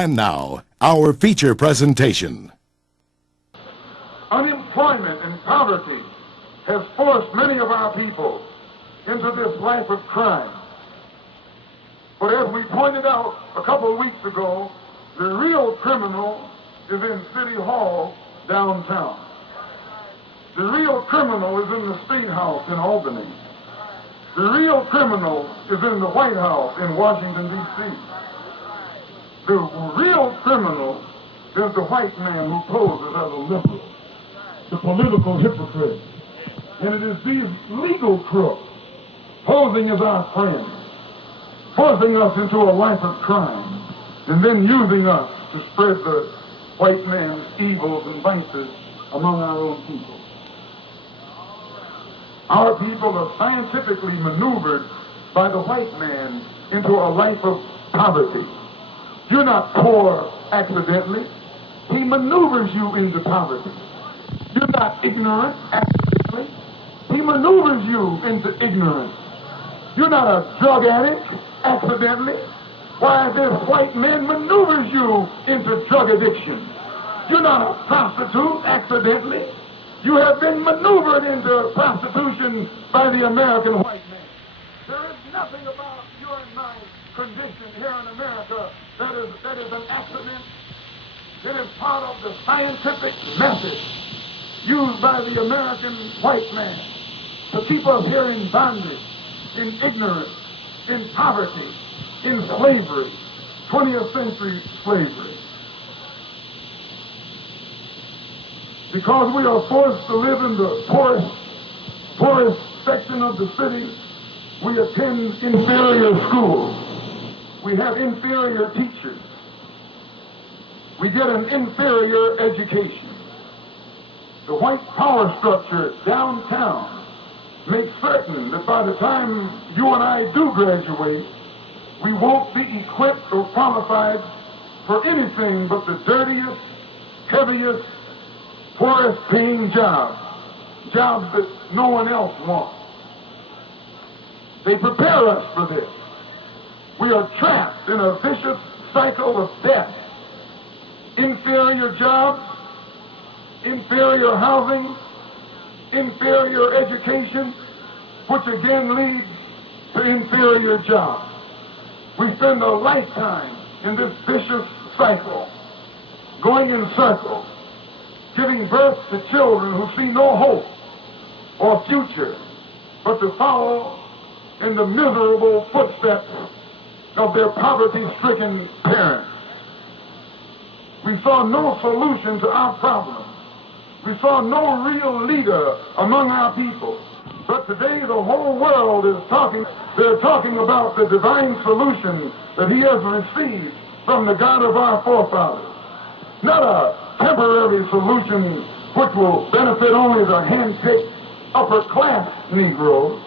And now, our feature presentation. Unemployment and poverty has forced many of our people into this life of crime. But as we pointed out a couple of weeks ago, the real criminal is in City Hall downtown. The real criminal is in the State House in Albany. The real criminal is in the White House in Washington, D.C. The real criminal is the white man who poses as a liberal, the political hypocrite. And it is these legal crooks posing as our friends, forcing us into a life of crime, and then using us to spread the white man's evils and vices among our own people. Our people are scientifically maneuvered by the white man into a life of poverty. You're not poor accidentally. He maneuvers you into poverty. You're not ignorant accidentally. He maneuvers you into ignorance. You're not a drug addict accidentally. Why, this white man maneuvers you into drug addiction. You're not a prostitute accidentally. You have been maneuvered into prostitution by the American white man. There is nothing about your and my condition here in America that is an accident. It is part of the scientific method used by the American white man to keep us here in bondage, in ignorance, in poverty, in slavery, 20th century slavery. Because we are forced to live in the poorest section of the city, we attend inferior schools. We have inferior teachers. We get an inferior education. The white power structure downtown makes certain that by the time you and I do graduate, we won't be equipped or qualified for anything but the dirtiest, heaviest, poorest paying jobs that no one else wants. They prepare us for this. We are trapped in a vicious cycle of death. Inferior jobs, inferior housing, inferior education, which again leads to inferior jobs. We spend a lifetime in this vicious cycle, going in circles, giving birth to children who see no hope or future but to follow in the miserable footsteps of their poverty-stricken parents. We saw no solution to our problems. We saw no real leader among our people. But today the whole world is talking. They're talking about the divine solution that he has received from the God of our forefathers. Not a temporary solution which will benefit only the hand-picked upper-class Negroes,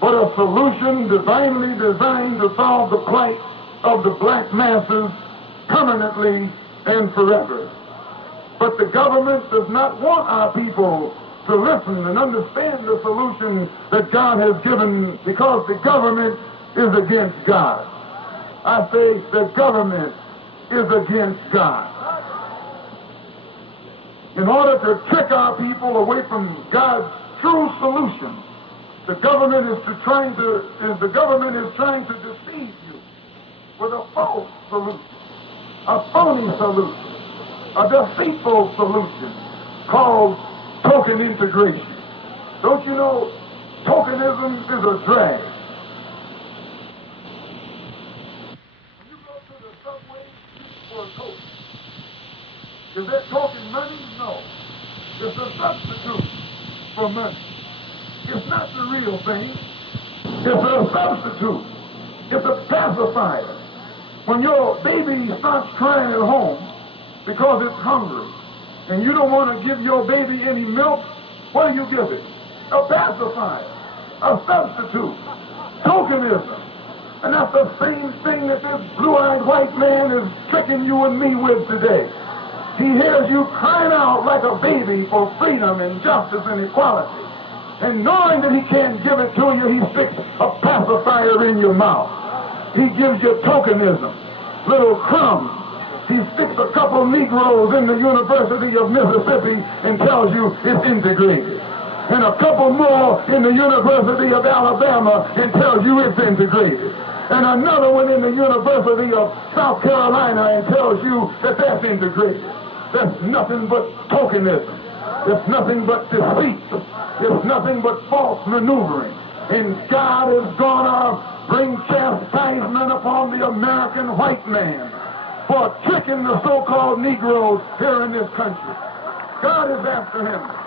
but a solution divinely designed to solve the plight of the black masses permanently and forever. But the government does not want our people to listen and understand the solution that God has given, because the government is against God. I say the government is against God. In order to trick our people away from God's true solution, the government is trying to deceive you with a false solution, a phony solution, a deceitful solution called token integration. Don't you know tokenism is a drag? When you go to the subway for a token, is that token money? No. It's a substitute for money. It's not the real thing. It's a substitute. It's a pacifier. When your baby starts crying at home because it's hungry, and you don't want to give your baby any milk, what do you give it? A pacifier, a substitute, tokenism. And that's the same thing that this blue-eyed white man is tricking you and me with today. He hears you crying out like a baby for freedom and justice and equality. And knowing that he can't give it to you, he sticks a pacifier in your mouth. He gives you tokenism, little crumbs, He sticks a couple Negroes in the University of Mississippi and tells you it's integrated. And a couple more in the University of Alabama and tells you it's integrated. And another one in the University of South Carolina and tells you that that's integrated. That's nothing but tokenism. It's nothing but deceit. It's nothing but false maneuvering. And God is going to bring chastisement upon the American white man for tricking the so-called Negroes here in this country. God is after him.